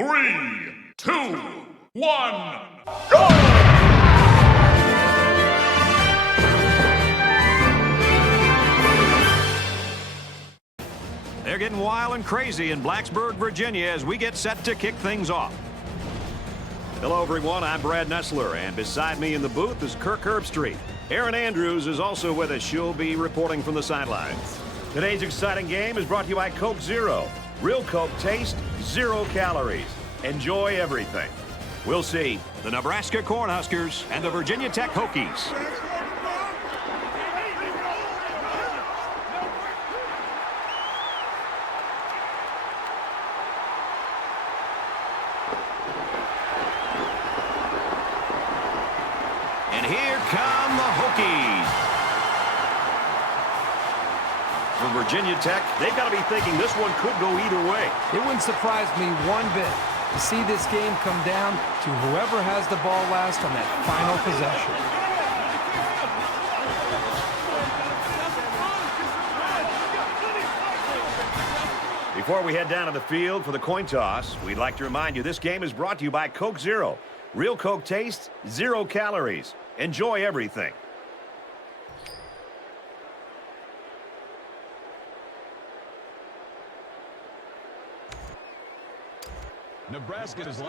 3, 2, 1, go! They're getting wild and crazy in Blacksburg, Virginia as we get set to kick things off. Hello, everyone. I'm Brad Nessler, and beside me in the booth is Kirk Herbstreit. Erin Andrews is also with us. She'll be reporting from the sidelines. Today's exciting game is brought to you by Coke Zero. Real Coke taste, 0 calories. Enjoy everything. We'll see the Nebraska Cornhuskers and the Virginia Tech Hokies. And here come the Hokies. For Virginia Tech, they've got to be thinking this one could go either way. It wouldn't surprise me one bit to see this game come down to whoever has the ball last on that final possession. Before we head down to the field for the coin toss, we'd like to remind you this game is brought to you by Coke Zero. Real Coke taste, 0 calories. Enjoy everything.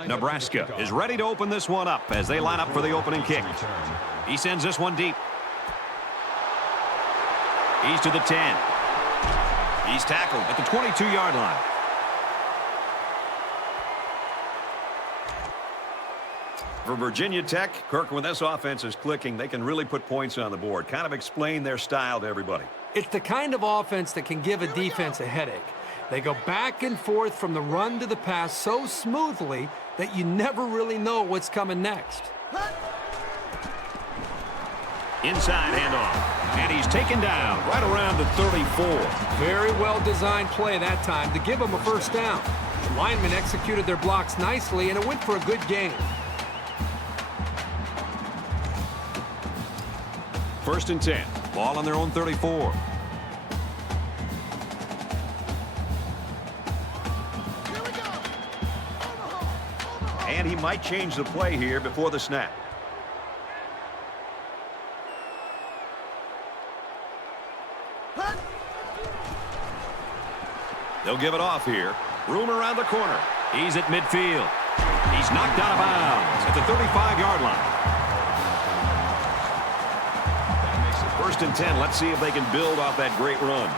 Nebraska is ready to open this one up as they line up for the opening kick. He sends this one deep. He's to the 10. He's tackled at the 22-yard line. For Virginia Tech, Kirk, when this offense is clicking, they can really put points on the board. Kind of explain their style to everybody. It's the kind of offense that can give a defense a headache. They go back and forth from the run to the pass so smoothly that you never really know what's coming next. Inside handoff, and he's taken down right around the 34. Very well-designed play that time to give them a first down. The linemen executed their blocks nicely, and it went for a good gain. First and 10, ball on their own 34. And he might change the play here before the snap. They'll give it off here. Room around the corner. He's at midfield. He's knocked out of bounds at the 35-yard line. First and 10. Let's see if they can build off that great run.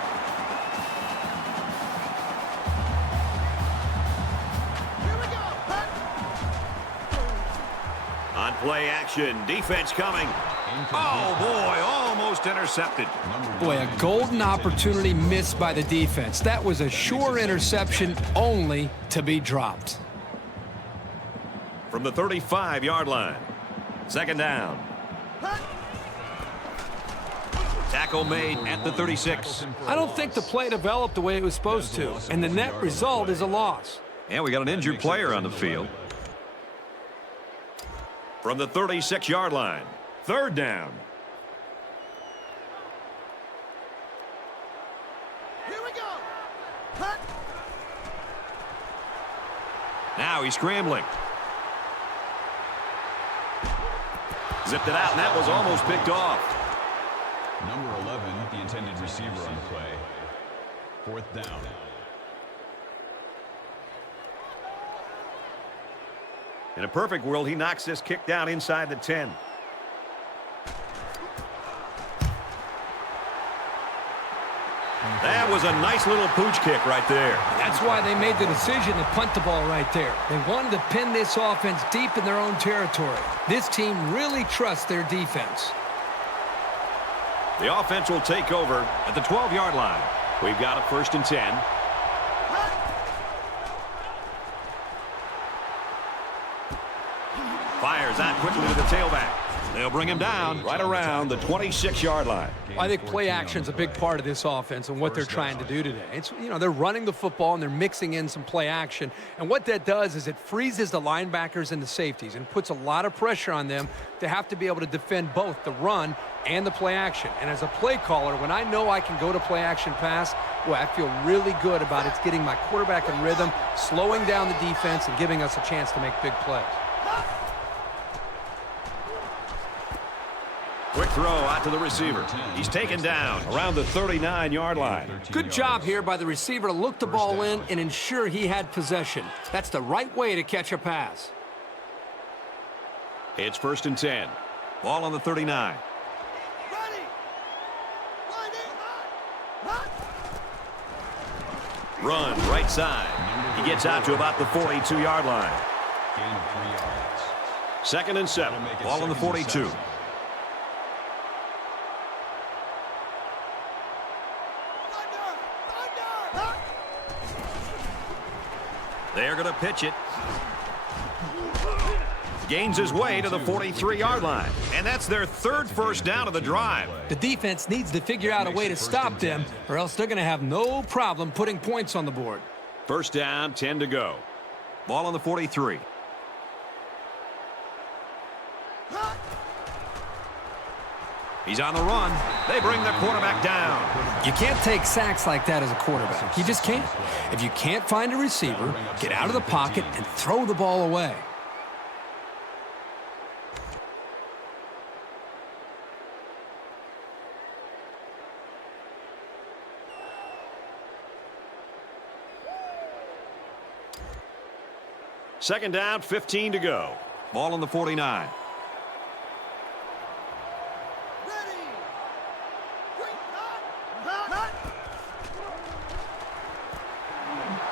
On play action. Defense coming. Oh, boy. Almost intercepted. Boy, a golden opportunity missed by the defense. That was a sure interception only to be dropped. From the 35-yard line. Second down. Tackle made at the 36. I don't think the play developed the way it was supposed to, and the net result is a loss. And we got an injured player on the field. From the 36-yard line. Third down. Here we go. Cut. Now he's scrambling. Zipped it out, and that was almost picked off. Number 11, the intended receiver on the play. Fourth down. In a perfect world, he knocks this kick down inside the 10. That was a nice little pooch kick right there. That's why they made the decision to punt the ball right there. They wanted to pin this offense deep in their own territory. This team really trusts their defense. The offense will take over at the 12-yard line. We've got a first and 10. Fires out quickly to the tailback. They'll bring him down right around the 26-yard line. I think play action's a big part of this offense and what they're trying to do today. It's, they're running the football and they're mixing in some play action. And what that does is it freezes the linebackers and the safeties and puts a lot of pressure on them to have to be able to defend both the run and the play action. And as a play caller, when I know I can go to play action pass, well, I feel really good about it's getting my quarterback in rhythm, slowing down the defense, and giving us a chance to make big plays. Quick throw out to the receiver. He's taken down around the 39-yard line. Good job here by the receiver to look the ball in and ensure he had possession. That's the right way to catch a pass. It's 1st and 10. Ball on the 39. Ready. Run right side. He gets out to about the 42-yard line. Gain of 3 yards. 2nd and 7. Ball on the 42. They're going to pitch it. Gains his way to the 43-yard line. And that's their 3rd first down of the drive. The defense needs to figure out a way to stop them, or else they're going to have no problem putting points on the board. 1st down, 10 to go. Ball on the 43. He's on the run. They bring the quarterback down. You can't take sacks like that as a quarterback. You just can't. If you can't find a receiver, get out of the pocket and throw the ball away. Second down, 15 to go. Ball on the 49.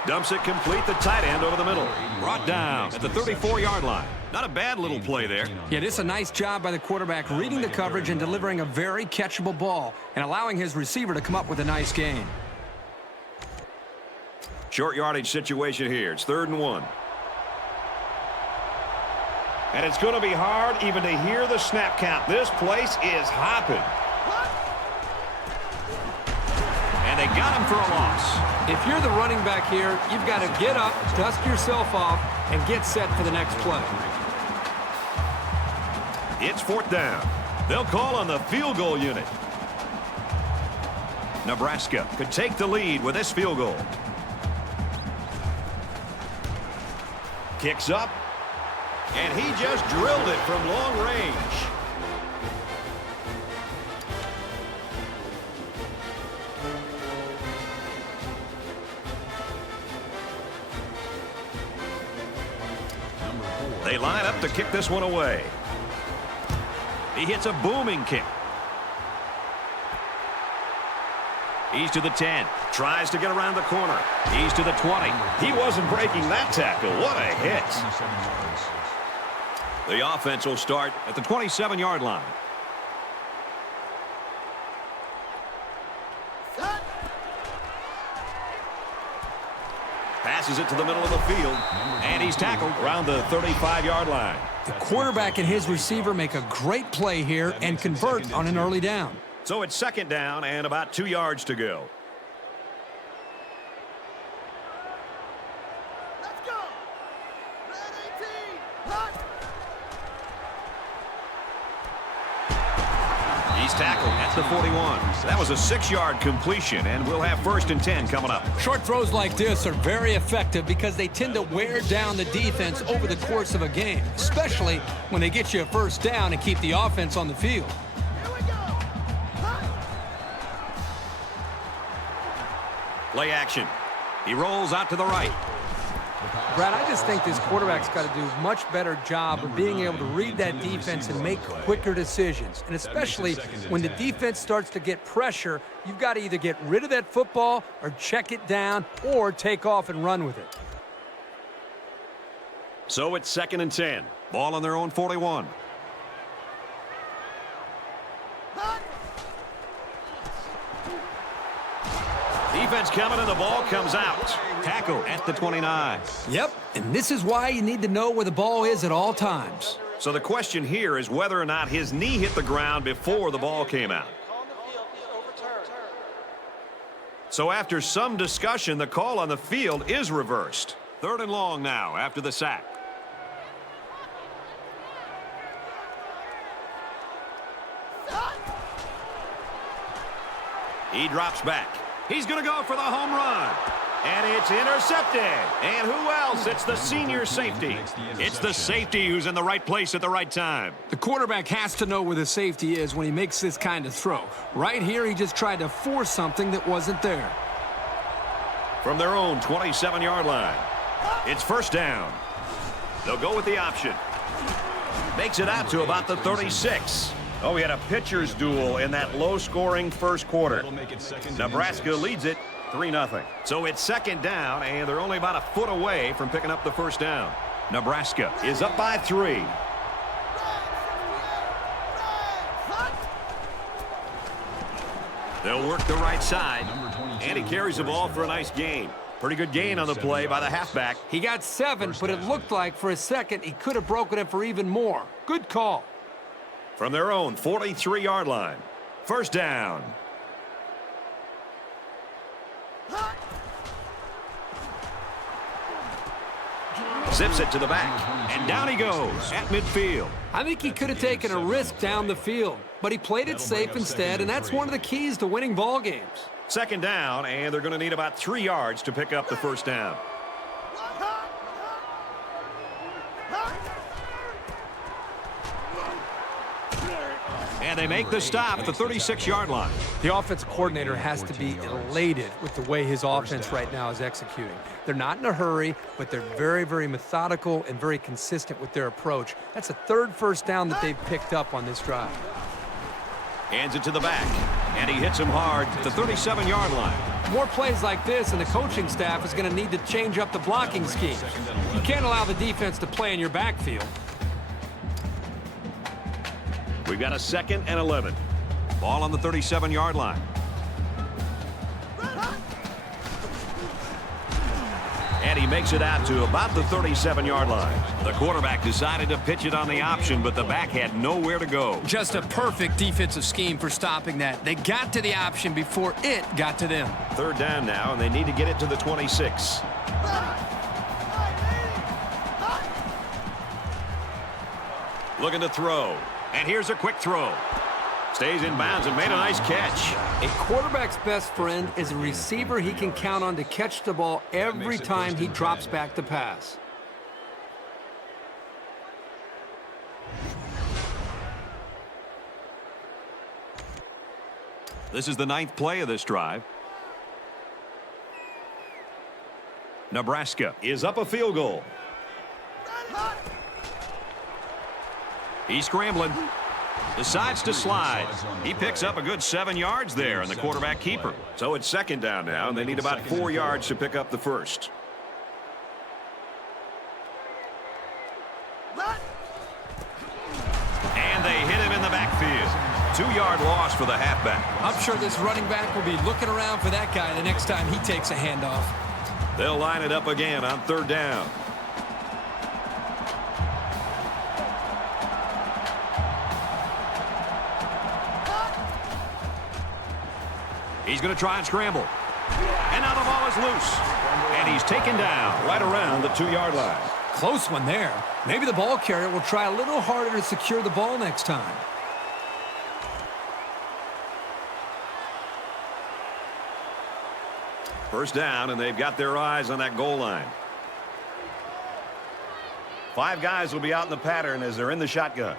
Dumps it complete, the tight end over the middle. Brought down at the 34-yard line. Not a bad little play there. Yeah, this is a nice job by the quarterback reading the coverage and delivering a very catchable ball and allowing his receiver to come up with a nice gain. Short yardage situation here. It's 3rd and 1. And it's going to be hard even to hear the snap count. This place is hopping. And they got him for a loss. If you're the running back here, you've got to get up, dust yourself off, and get set for the next play. It's 4th down. They'll call on the field goal unit. Nebraska could take the lead with this field goal. Kicks up. And he just drilled it from long range. They line up to kick this one away. He hits a booming kick. He's to the 10. Tries to get around the corner. He's to the 20. He wasn't breaking that tackle. What a hit. 27 yards. The offense will start at the 27-yard line. Passes it to the middle of the field, and he's tackled around the 35-yard line. The quarterback and his receiver make a great play here and convert on an early down. So it's 2nd down and about 2 yards to go. Let's go. Ready, team. Hot. He's tackled at the 41. That was a 6-yard completion, and we'll have 1st and 10 coming up. Short throws like this are very effective because they tend to wear down the defense over the course of a game, especially when they get you a 1st down and keep the offense on the field. Here we go. Hot. Play action. He rolls out to the right. Brad, I just think this quarterback's got to do a much better job of being able to read that defense and make quicker decisions. And especially when the defense starts to get pressure, you've got to either get rid of that football or check it down or take off and run with it. So it's 2nd and 10. Ball on their own 41. Hot. Defense coming, and the ball comes out. Tackle at the 29. Yep, and this is why you need to know where the ball is at all times. So the question here is whether or not his knee hit the ground before the ball came out. So after some discussion, the call on the field is reversed. 3rd and long now after the sack. He drops back. He's going to go for the home run. And it's intercepted. And who else? It's the senior safety. It's the safety who's in the right place at the right time. The quarterback has to know where the safety is when he makes this kind of throw. Right here, he just tried to force something that wasn't there. From their own 27-yard line, it's 1st down. They'll go with the option. Makes it out to about the 36. Oh, we had a pitcher's duel in that low-scoring first quarter. Nebraska leads it 3-0. So it's 2nd down, and they're only about a foot away from picking up the 1st down. Nebraska is up by 3. They'll work the right side, and he carries the ball for a nice gain. Pretty good gain on the play by the halfback. He got 7, but it looked like for a second he could have broken it for even more. Good call. From their own 43-yard line, 1st down. Zips it to the back, and down he goes at midfield. I think he could have taken a risk down the field, but he played it safe instead, and that's one of the keys to winning ball games. 2nd down, and they're going to need about 3 yards to pick up the 1st down. And they make the stop at the 36-yard line. The offensive coordinator has to be elated with the way his offense right now is executing. They're not in a hurry, but they're very, very methodical and very consistent with their approach. That's the 3rd 1st down that they've picked up on this drive. Hands it to the back, and he hits him hard at the 37-yard line. More plays like this, and the coaching staff is going to need to change up the blocking scheme. You can't allow the defense to play in your backfield. We've got a 2nd and 11. Ball on the 37-yard line. And he makes it out to about the 37-yard line. The quarterback decided to pitch it on the option, but the back had nowhere to go. Just a perfect defensive scheme for stopping that. They got to the option before it got to them. 3rd down now, and they need to get it to the 26. Looking to throw. And here's a quick throw. Stays in bounds and made a nice catch. A quarterback's best friend is a receiver he can count on to catch the ball every time he drops back to pass. This is the 9th play of this drive. Nebraska is up a field goal. He's scrambling. Decides to slide. He picks up a good 7 yards there, and the quarterback keeper. So it's 2nd down now, and they need about 4 yards to pick up the 1st. And they hit him in the backfield. 2-yard loss for the halfback. I'm sure this running back will be looking around for that guy the next time he takes a handoff. They'll line it up again on 3rd down. He's going to try and scramble. And now the ball is loose. And he's taken down right around the 2-yard line. Close one there. Maybe the ball carrier will try a little harder to secure the ball next time. First down, and they've got their eyes on that goal line. 5 guys will be out in the pattern as they're in the shotgun.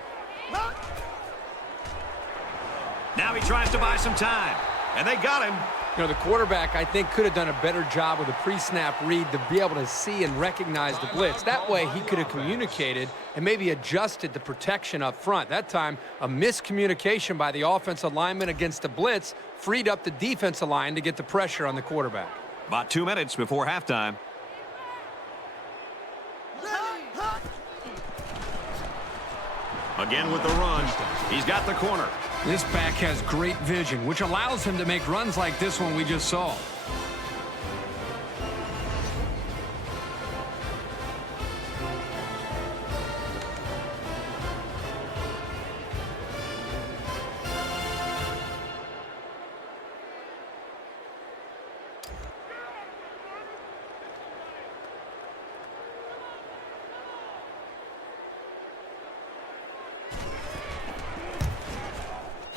Now he tries to buy some time. And they got him. You know, the quarterback, I think, could have done a better job with a pre-snap read to be able to see and recognize the blitz. That way, he could have communicated and maybe adjusted the protection up front. That time, a miscommunication by the offensive lineman against the blitz freed up the defensive line to get the pressure on the quarterback. About 2 minutes before halftime. Again with the run. He's got the corner. This back has great vision, which allows him to make runs like this one we just saw.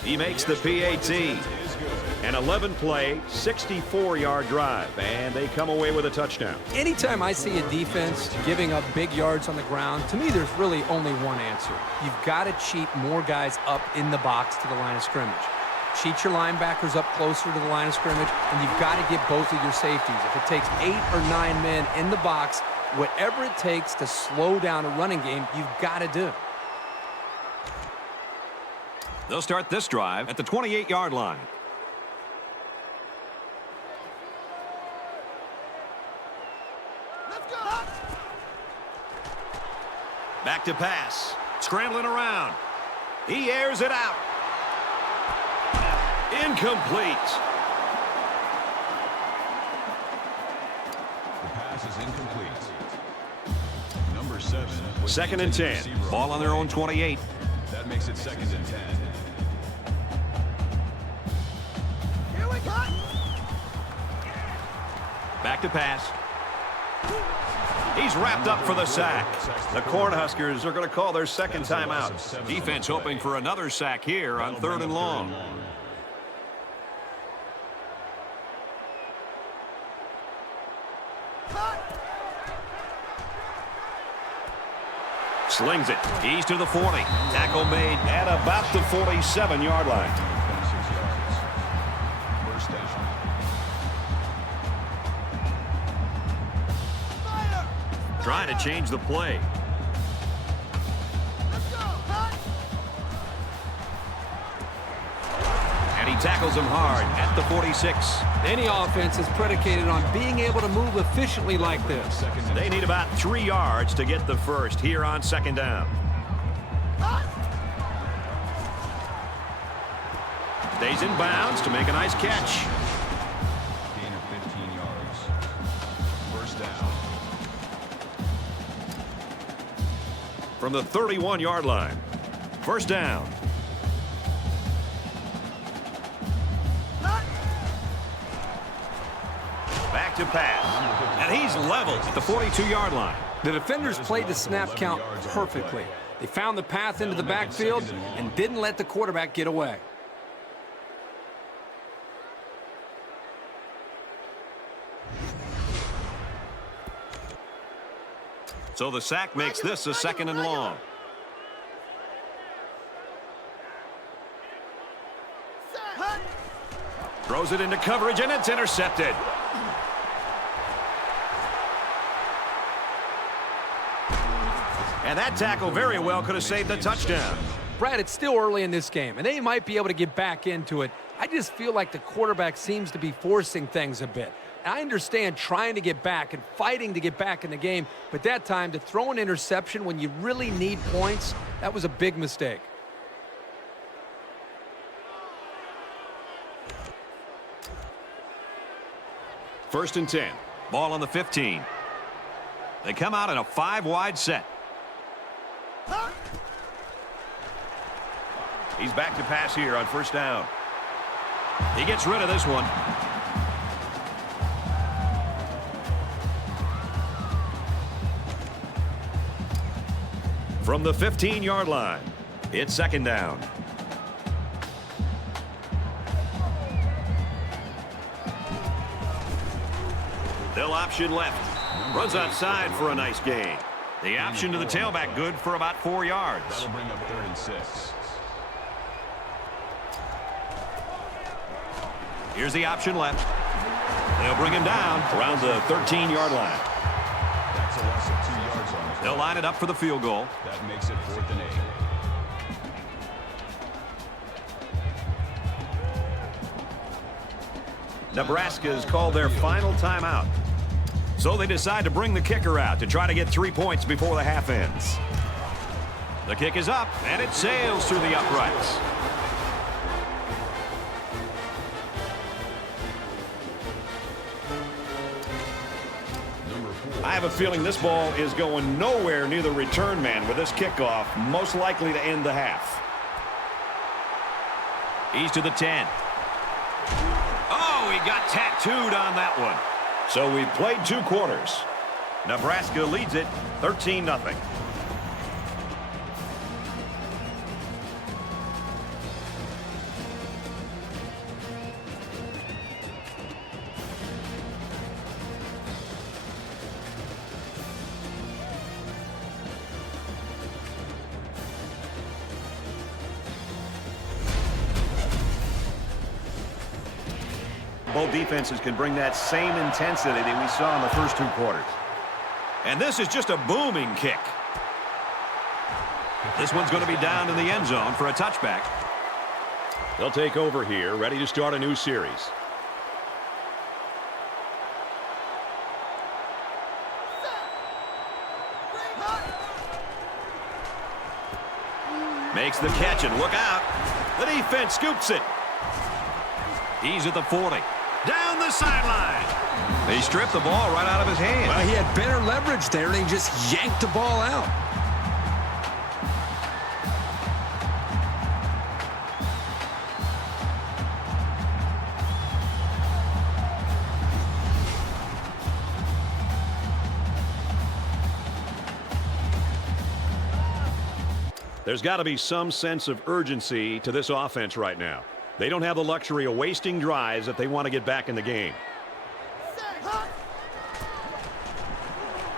He makes the PAT. An 11-play, 64-yard drive, and they come away with a touchdown. Anytime I see a defense giving up big yards on the ground, to me there's really only one answer. You've got to cheat more guys up in the box to the line of scrimmage. Cheat your linebackers up closer to the line of scrimmage, and you've got to get both of your safeties. If it takes 8 or 9 men in the box, whatever it takes to slow down a running game, you've got to do. They'll start this drive at the 28-yard line. Let's go. Back to pass. Scrambling around. He airs it out. Incomplete. The pass is incomplete. Number 7. Second and 10. Ball on their own 28. That makes it second and 10. Here we go. Back to pass. He's wrapped up for the sack. The Cornhuskers are going to call their second timeout. Defense hoping for another sack here on 3rd and long. Slings it. He's to the 40. Tackle made at about the 47-yard line. 6 yards. First down. Fire. Trying to change the play. Let's go. Hot. And he tackles him hard at the 46. Any offense is predicated on being able to move efficiently like this. They need about 3 yards to get the first here on second down. Stays in bounds to make a nice catch. Gain of 15 yards. First down. From the 31-yard line. First down. Back to pass. And he's leveled at the 42-yard line. The defenders played the snap count perfectly. They found the path into the backfield and didn't let the quarterback get away. So the sack makes this a second and long. Hot. Throws it into coverage, and it's intercepted. And that tackle very well could have saved the touchdown. Brad, it's still early in this game, and they might be able to get back into it. I just feel like the quarterback seems to be forcing things a bit. And I understand trying to get back and fighting to get back in the game, but that time to throw an interception when you really need points, that was a big mistake. First and 10. Ball on the 15. They come out in a 5-wide set. He's back to pass here on first down. He gets rid of this one. From the 15-yard line, it's second down. They'll option left. Runs outside for a nice gain. The option to the tailback good for about 4 yards. That'll bring up 3rd and 6. Here's the option left. They'll bring him down around the 13-yard line. That's a loss of 2 yards on the play. They'll line it up for the field goal. That makes it 4th and 8. Nebraska has called their final timeout. So they decide to bring the kicker out to try to get 3 points before the half ends. The kick is up, and it sails through the uprights. I have a feeling this ball is going nowhere near the return man with this kickoff, most likely to end the half. He's to the 10. Oh, he got tattooed on that one. So we've played 2 quarters. Nebraska leads it 13-0. both defenses can bring that same intensity that we saw in the first 2 quarters. And this is just a booming kick. This one's going to be down in the end zone for a touchback. They'll take over here, ready to start a new series. Makes the catch, and look out. The defense scoops it. He's at the 40. Down the sideline. They stripped the ball right out of his hand. Well, he had better leverage there, and he just yanked the ball out. There's got to be some sense of urgency to this offense right now. They don't have the luxury of wasting drives if they want to get back in the game.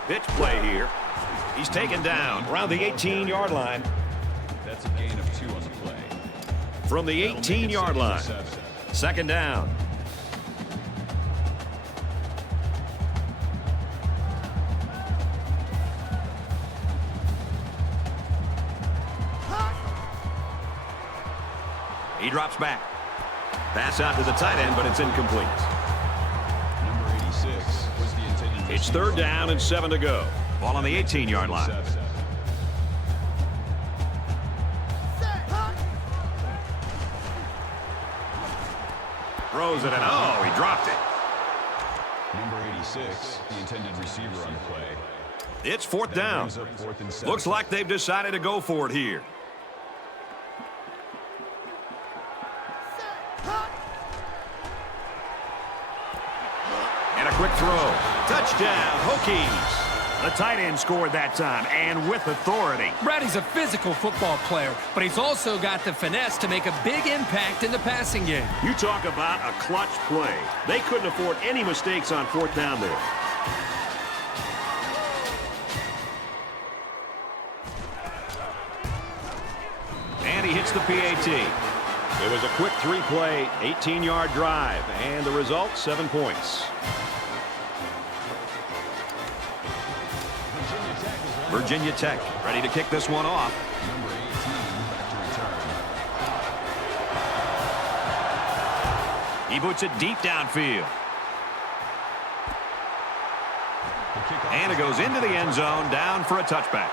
Pitch play here. He's taken down around the 18-yard line. That's a gain of 2 on the play. From the 18-yard line. Second down. He drops back. Pass out to the tight end, but it's incomplete. Number 86 was the intended. It's third down and 7 to go. Ball on the 18-yard line. Throws it, and oh, he dropped it. Number 86, the intended receiver on the play. It's fourth down. Brings up 4th and 7. Looks like they've decided to go for it here. And a quick throw. Touchdown, Hokies. The tight end scored that time, and with authority. Brady's a physical football player, but he's also got the finesse to make a big impact in the passing game. You talk about a clutch play. They couldn't afford any mistakes on fourth down there. And he hits the PAT. It was a quick 3-play, 18-yard drive, and the result, 7 points. Virginia Tech ready to kick this one off. Number 18 back to return. He boots it deep downfield. And it goes into the end zone, down for a touchback.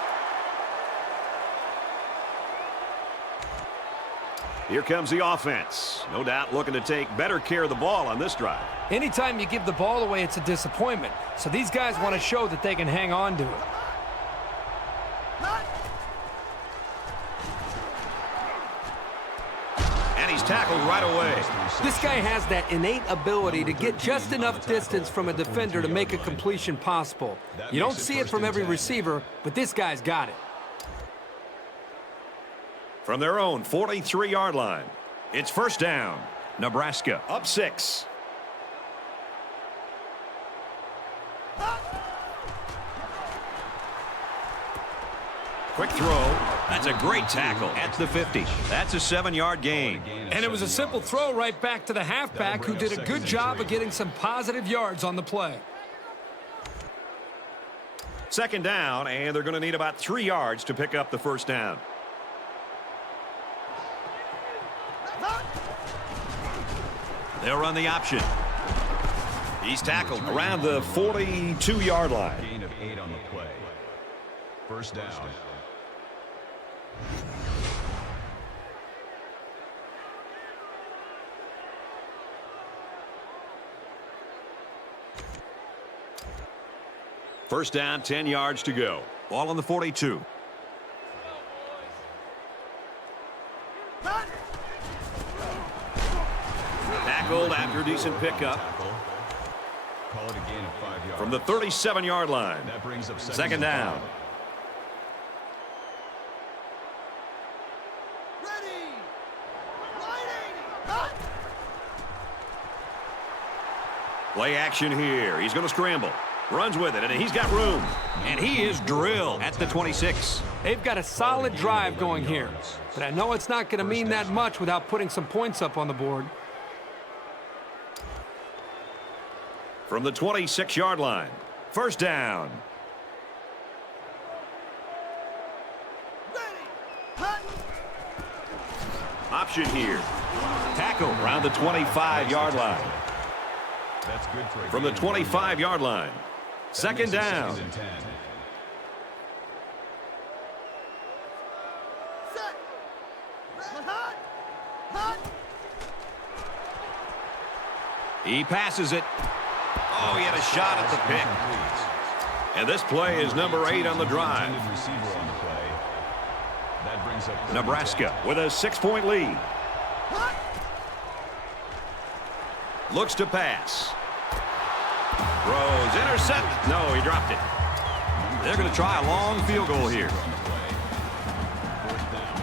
Here comes the offense. No doubt looking to take better care of the ball on this drive. Anytime you give the ball away, it's a disappointment. So these guys want to show that they can hang on to it. And he's tackled right away. This guy has that innate ability to get just enough distance from a defender to make a completion possible. You don't see it from every receiver, but this guy's got it. From their own 43-yard line, it's first down. Nebraska up 6. Quick throw. That's a great tackle at the 50. That's a 7-yard gain. And it was a simple throw right back to the halfback who did a good job of getting some positive yards on the play. Second down, and they're going to need about 3 yards to pick up the first down. They'll run the option. He's tackled around the 42-yard line. Gain of 8 on the play. First down. First down, 10 yards to go. Ball on the 42. Tackled after a decent pickup. Call it a gain of 5 yards. From the 37-yard line. That brings up Second down. Ready. Lighting. Hot. Play action here. He's going to scramble. Runs with it, and he's got room. And he is drilled at the 26. They've got a solid drive going here, but I know it's not going to mean that much without putting some points up on the board. From the 26-yard line. First down. Ready. Hut. Option here. Tackle around the 25-yard line. That's good for a From the gain. 25-yard line. That Second makes it down. 2nd and 10. Set. Hut. Hut. He passes it. Oh, he had a shot at the pick. And this play is number 8 on the drive. Intended receiver on the play. That brings up Nebraska with a 6-point lead. Hut. Looks to pass. Throws, intercept. No, he dropped it. They're going to try a long field goal here. on the play. 4th down.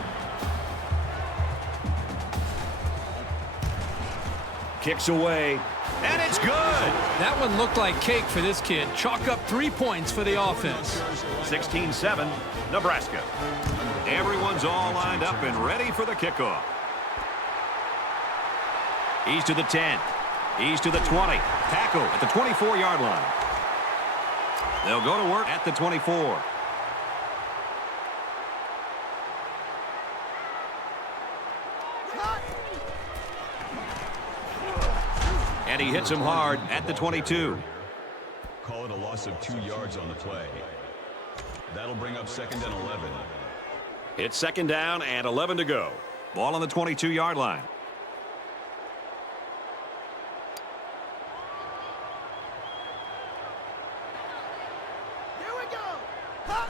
Kicks away. And it's good. That one looked like cake for this kid. Chalk up 3 points for the offense. 16-7, Nebraska. Everyone's all lined up and ready for the kickoff. He's to the 10. He's to the 20. Tackle at the 24-yard line. They'll go to work at the 24. And he hits him hard at the 22. Call it a loss of 2 yards on the play. That'll bring up 2nd and 11. It's 2nd down and 11 to go. Ball on the 22-yard line. Here we go. Hut.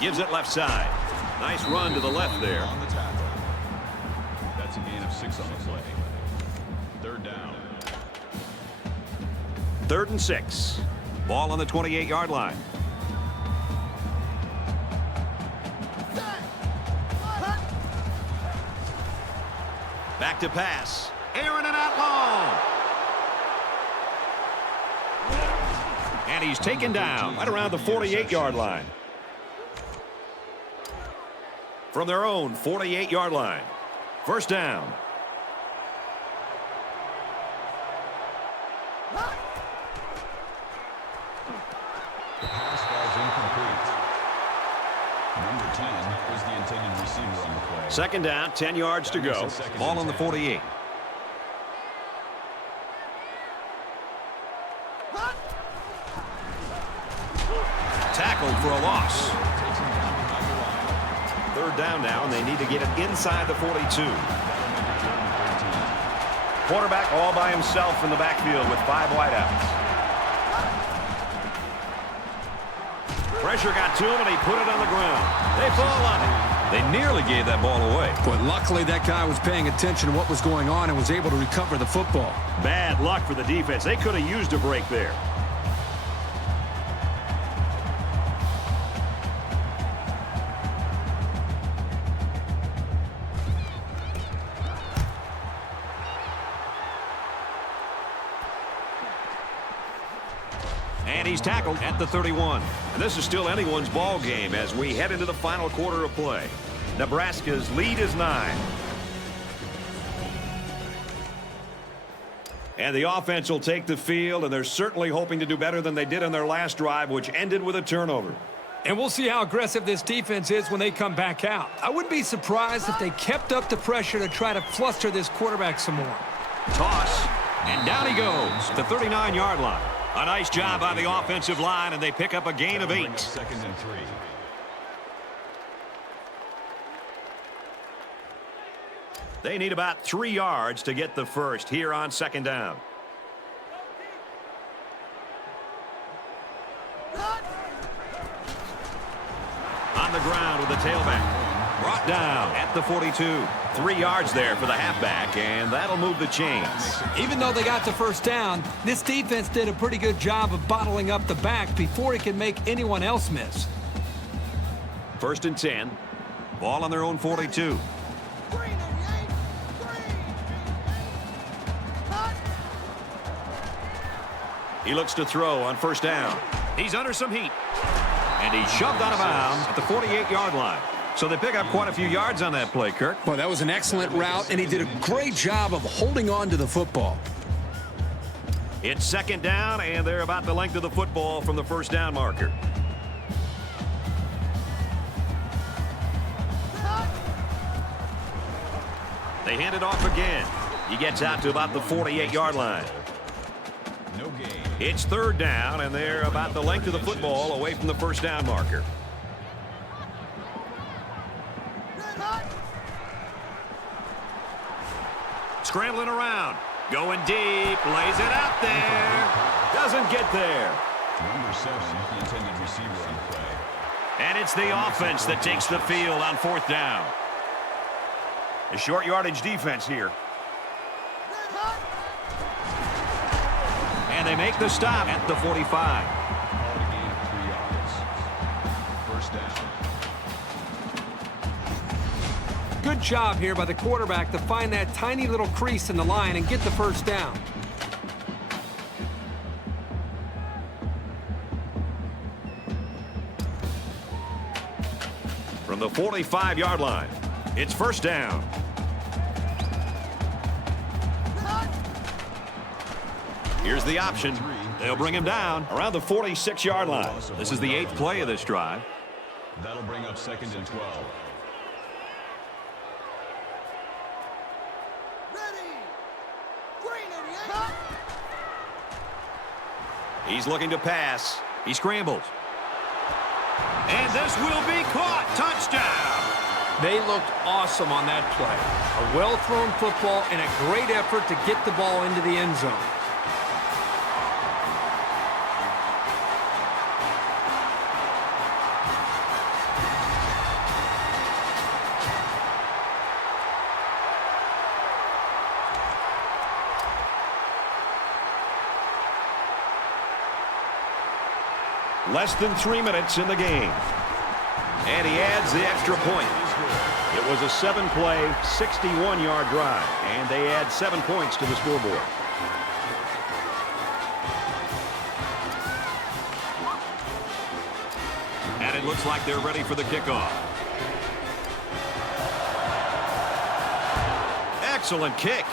Gives it left side. Nice run to the left there. On the tackle. That's a gain of 6 on the play. 3rd down. 3rd and 6. Ball on the 28-yard line. Set. Hut. Back to pass. Aaron and out long. And he's taken down right around the 48-yard line. From their own 48-yard line. First down. The pass falls incomplete. Number 10 was the intended receiver on the play. 2nd down, 10 yards to go. Ball on the 48. Hut. Tackled for a loss. 3rd down now, and they need to get it inside the 42. Quarterback all by himself in the backfield with 5 wideouts. Pressure got to him, and he put it on the ground. They fall on it. They nearly gave that ball away. But luckily that guy was paying attention to what was going on and was able to recover the football. Bad luck for the defense. They could have used a break there. And he's tackled at the 31. And this is still anyone's ball game as we head into the final quarter of play. Nebraska's lead is 9. And the offense will take the field, and they're certainly hoping to do better than they did on their last drive, which ended with a turnover. And we'll see how aggressive this defense is when they come back out. I wouldn't be surprised if they kept up the pressure to try to fluster this quarterback some more. Toss, and down he goes, the 39-yard line. A nice job by the offensive line, and they pick up a gain of 8. 2nd and 3. They need about 3 yards to get the first here on 2nd down. On the ground with the tailback. Brought down at the 42. 3 yards there for the halfback, and that'll move the chains. Even though they got the first down, this defense did a pretty good job of bottling up the back before he could make anyone else miss. 1st and 10. Ball on their own 42. Green and Yank. Green. Hut. He looks to throw on 1st down. He's under some heat. And he's shoved out of bounds at the 48-yard line. So they pick up quite a few yards on that play, Kirk. Boy, that was an excellent route, and he did a great job of holding on to the football. It's second down, and they're about the length of the football from the first down marker. They hand it off again. He gets out to about the 48-yard line. No gain. It's third down, and they're about the length of the football away from the first down marker. Scrambling around. Going deep. Lays it out there. Doesn't get there. Number 7, the intended receiver on the play. And it's the offense that takes the field on fourth down. A short yardage defense here. And they make the stop at the 45. Called a gain of 3 yards. First down. Good job here by the quarterback to find that tiny little crease in the line and get the first down. From the 45-yard line, it's first down. Here's the option. They'll bring him down around the 46-yard line. This is the 8th play of this drive. That'll bring up 2nd and 12. He's looking to pass. He scrambles. And this will be caught. Touchdown. They looked awesome on that play. A well-thrown football and a great effort to get the ball into the end zone. Less than 3 minutes in the game. And he adds the extra point. It was a 7-play, 61-yard drive, and they add 7 points to the scoreboard. And it looks like they're ready for the kickoff. Excellent kick.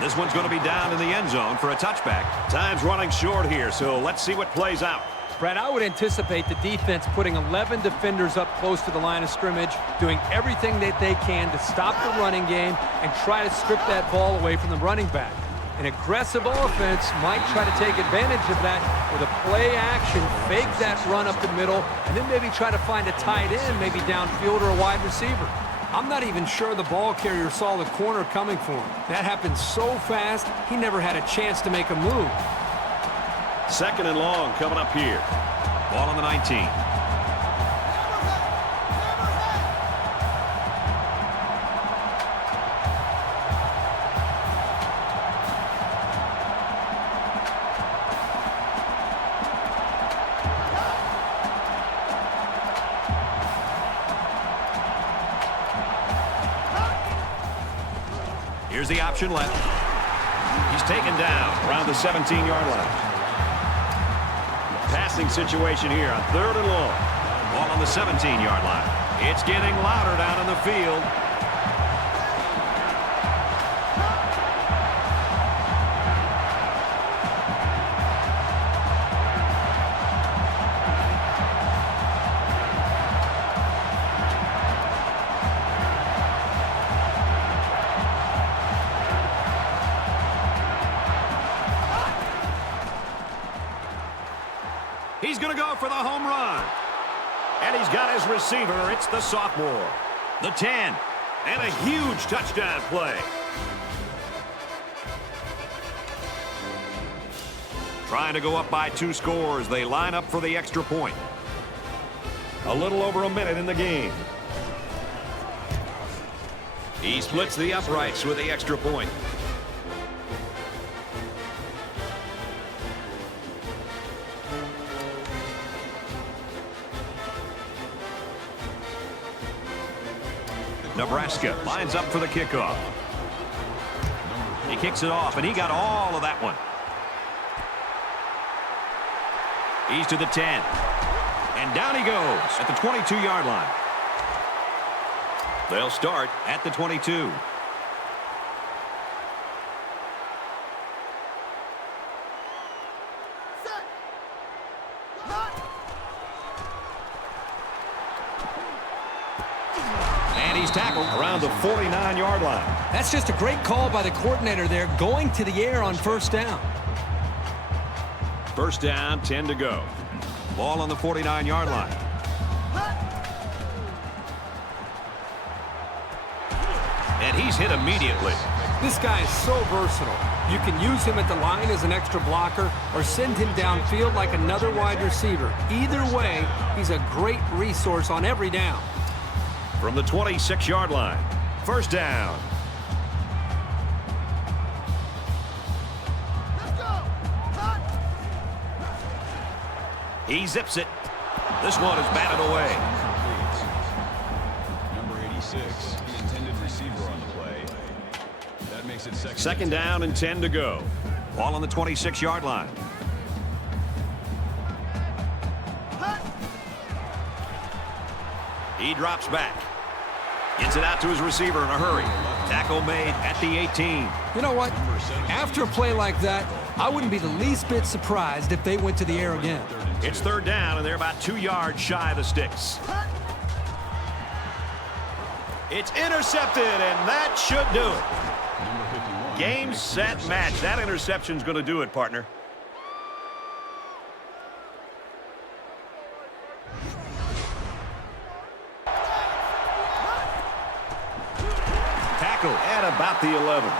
This one's going to be down in the end zone for a touchback. Time's running short here, so let's see what plays out. Brad, I would anticipate the defense putting 11 defenders up close to the line of scrimmage, doing everything that they can to stop the running game and try to strip that ball away from the running back. An aggressive offense might try to take advantage of that with a play action, fake that run up the middle, and then maybe try to find a tight end, maybe downfield or a wide receiver. I'm not even sure the ball carrier saw the corner coming for him. That happened so fast, he never had a chance to make a move. Second and long coming up here. Ball on the 19. Here's the option left. He's taken down around the 17-yard line. Passing situation here on third and long. Ball on the 17-yard line. It's getting louder down in the field. He's going to go for the home run. And he's got his receiver. It's the sophomore. The 10. And a huge touchdown play. Trying to go up by 2 scores. They line up for the extra point. A little over a minute in the game. He splits the uprights with the extra point. Nebraska lines up for the kickoff. He kicks it off, and he got all of that one. He's to the 10. And down he goes at the 22-yard line. They'll start at the 22. He's tackled around the 49-yard line. That's just a great call by the coordinator there, going to the air on first down. First down, 10 to go. Ball on the 49-yard line. And he's hit immediately. This guy is so versatile. You can use him at the line as an extra blocker or send him downfield like another wide receiver. Either way, he's a great resource on every down. From the 26-yard line, first down. Let's go. Hot. He zips it. This one is batted away. Number 86, the intended receiver on the play. That makes it Second down and 10 to go. Ball on the 26-yard line. He drops back. Gets it out to his receiver in a hurry. Tackle made at the 18. You know what? After a play like that, I wouldn't be the least bit surprised if they went to the air again. It's third down, and they're about 2 yards shy of the sticks. It's intercepted, and that should do it. Game, set, match. That interception's going to do it, partner. Tackle at about the 11.